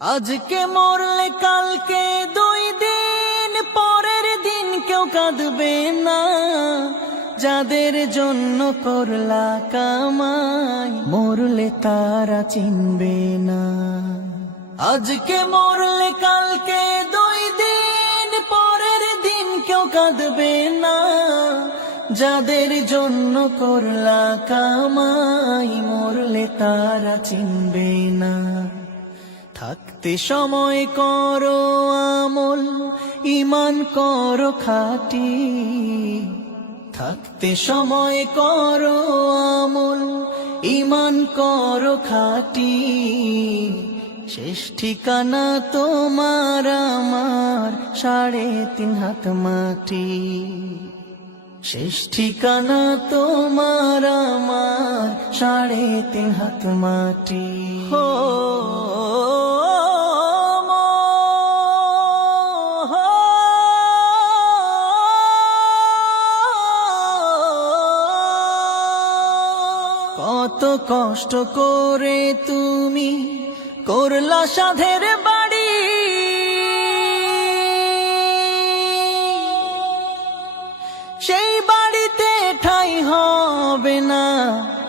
আজকে মরলে কালকে 2 দিন পরের দিন কেউ কাঁদবে না। যাদের জন্য করলা কামাই মরলে তারা চিনবে না। আজকে মরলে কালকে 2 দিন পরের দিন কেউ কাঁদবে না। যাদের জন্য করলা কামাই মরলে তারা চিনবে না। থাকতে সময় করো আমল, ঈমান করো খাঁটি। থাকতে সময় করো আমল, ঈমান করো খাঁটি। শেষ ঠিকানা তোমার আমার 3.5 হাত মাটি। শেষ ঠিকানা তোমার আমার 3.5 হাত মাটি। হো কত কষ্ট করে তুমি করলা সাধের বাড়ি। সেই বাড়িতে ঠাঁই হবে না,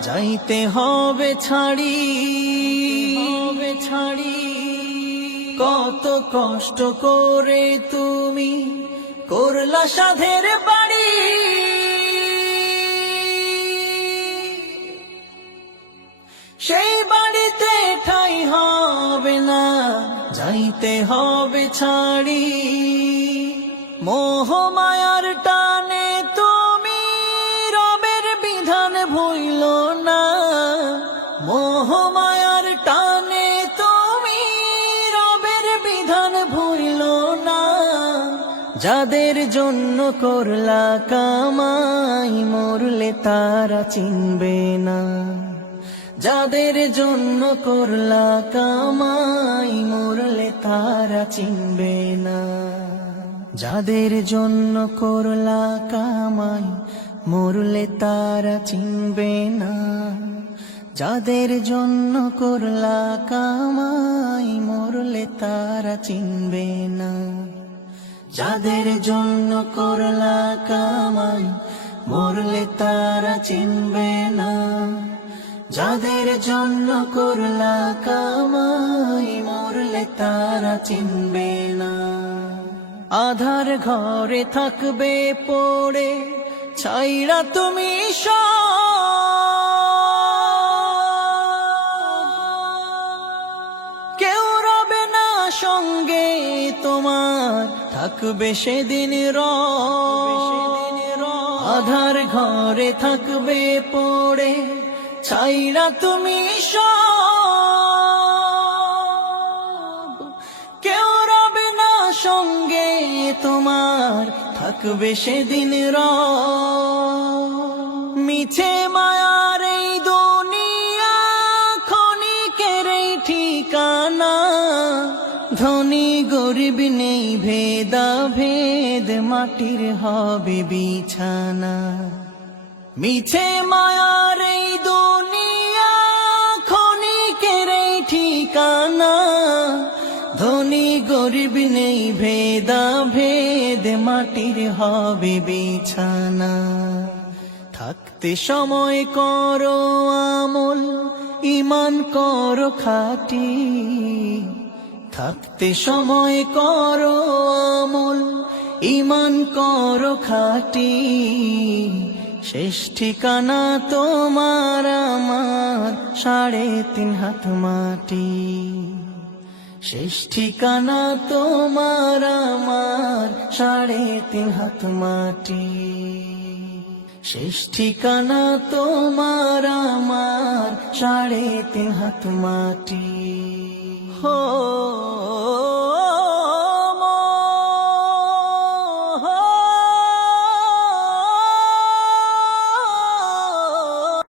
যাইতে হবে ছাড়ি। কত কষ্ট করে তুমি করলা সাধের বাড়ি। সেই বাড়িতে ঠাঁই হবে না, যাইতে হবে ছাড়ি। মোহ মায়ার টানে তুমি রবের বিধান ভুইলো না। মোহ মায়ার টানে তুমি রবের বিধান ভুইলো না। যাদের জন্য করলা কামাই মরলে তারা চিনবে না। যাদের জন্য করলা কামাই মরলে তারা চিনবে না। যাদের জন্য করলা কামাই মরলে তারা চিনবে না। যাদের জন্য করলা কামাই মরলে তারা চিনবে না। যাদের জন্য করলা কামাই মরলে তারা চিনবে না। যাদের জন্য করলা কামাই মরলে তারা চিনবে না। আধার ঘরে থাকবে পড়ে ছাইরা তুমি কেউ রবে না সঙ্গে তোমার, থাকবে সেদিন আধার ঘরে থাকবে পড়ে ছাইরা তুমি কেউ রবে না সঙ্গে তোমার, থাকবে সেদিন মিছে মায়ার এই দুনিয়া ক্ষণিকের এই ঠিকানা। ধনী গরিব নেই ভেদা ভেদ, মাটির হবে বিছানা। মিছে মায়ার এই দুনিয়া ক্ষণিকের এই ঠিকানা। ধনী গরিব নেই ভেদা ভেদ, মাটির হবে বিছানা। থাকতে সময় করো আমল, ঈমান করো খাঁটি। থাকতে সময় করো আমল, ঈমান করো খাঁটি। শেষ ঠিকানা তোমার আমার 3.5 হাত মাটি। শেষ ঠিকানা তোমার আমার 3.5 হাত মাটি। শেষ ঠিকানা তোমার আমার 3.5 হাত মাটি। হো